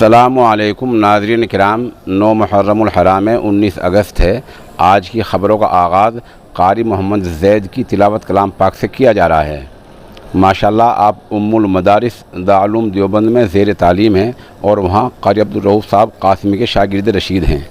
अस्सलामुअलैकुम नाज़रीन किराम। 9 मुहर्रमुल हराम है, 19 अगस्त है। आज की ख़बरों का आगाज़ कारी मोहम्मद ज़ैद की तिलावत कलाम पाक से किया जा रहा है। माशाल्लाह आप उम्मुल मदारिस दारुल उलूम देवबंद में ज़ेर तालीम हैं और वहाँ कारी अब्दुल रऊफ़ साहब कासिमी के शागिर्द रशीद हैं।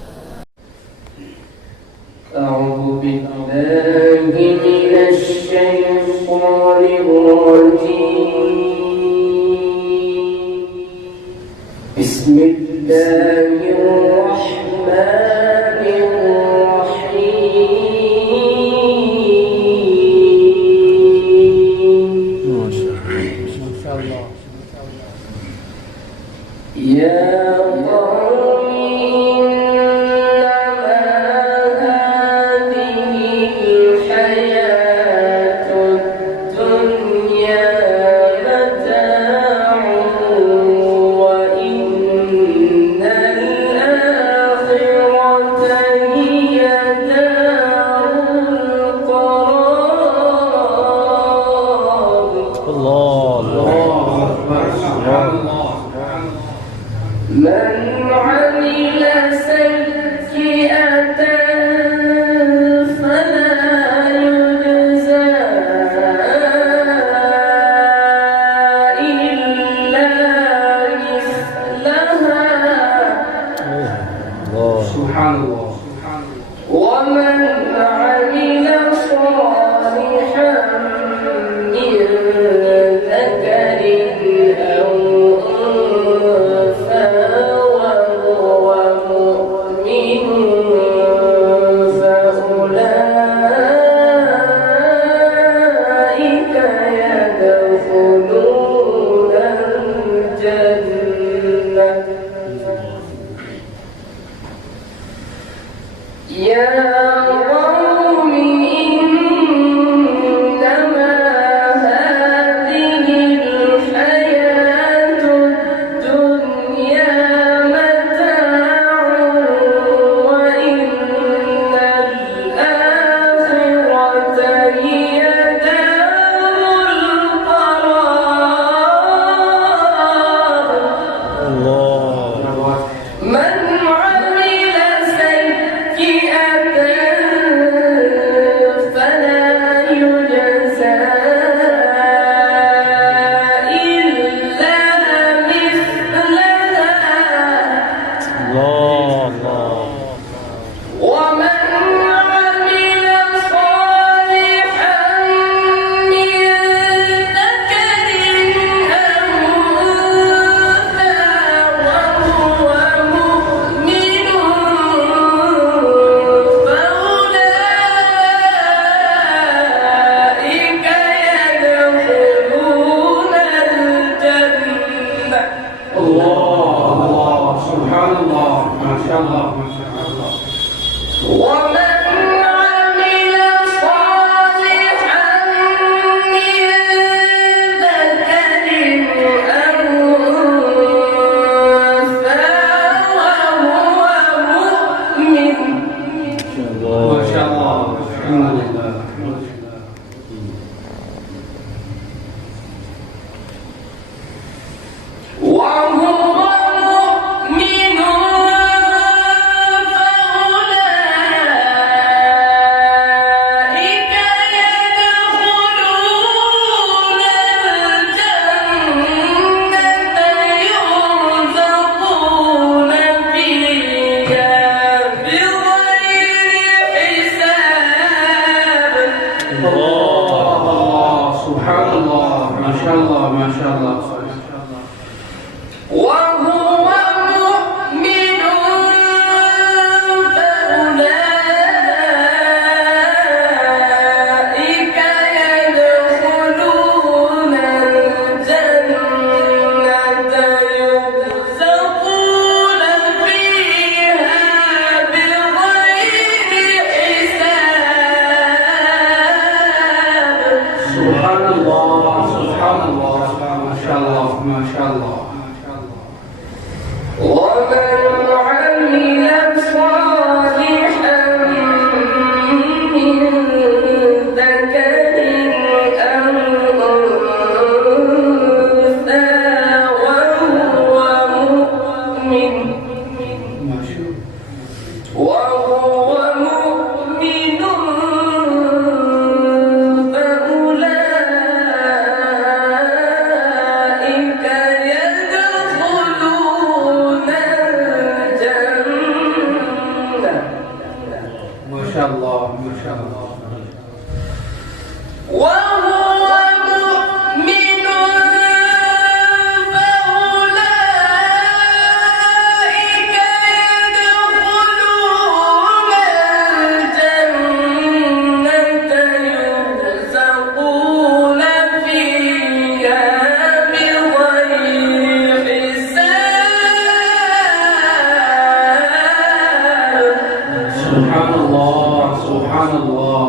سبحان الله سبحان الله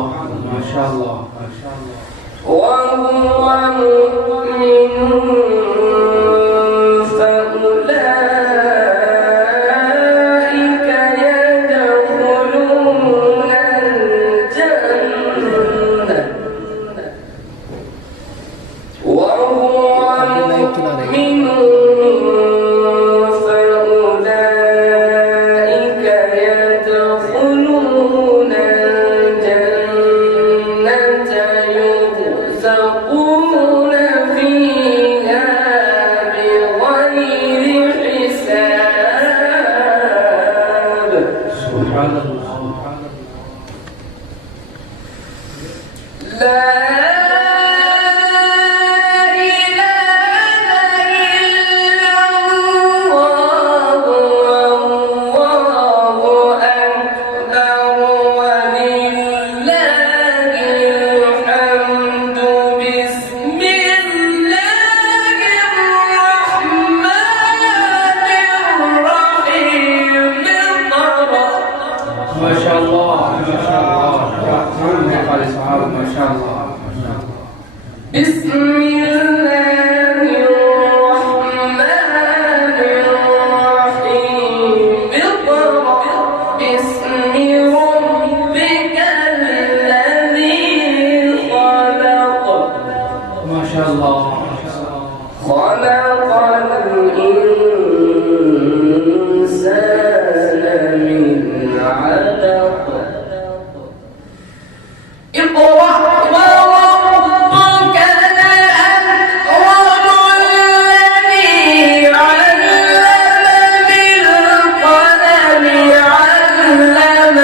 ما شاء الله ما شاء الله. وهو مؤمن فأولئك يدخلون الجنة. وهو مؤمن فأولئك يدخلون الجنة يرزقون فيها بغير حساب. سبحان الله. لا ما شاء الله ما شاء الله. ما شاء الله. بسم الله الرحمن الرحيم. اقرأ باسم ربك الذي خلق. ما شاء الله. خلق الإنسان من علق. اقرأ وربك الأكرم الذي علم بالقلم علم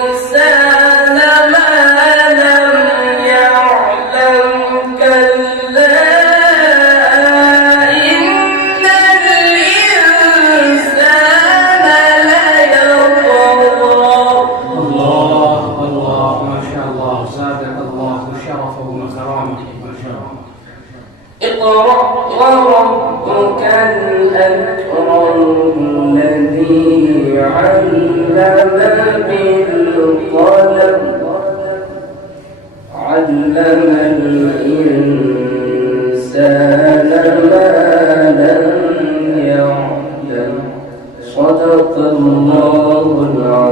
الإنسان ما لم يعلم. كلا إن الإنسان ليطغى. الله الله ما شاء الله. زادك الله شرفه وكرامه ما شاء الله. اقرأ وربك الأكرم الذي علم بالقلم علم الإنسان ما لم يعلم. صدق الله العظيم.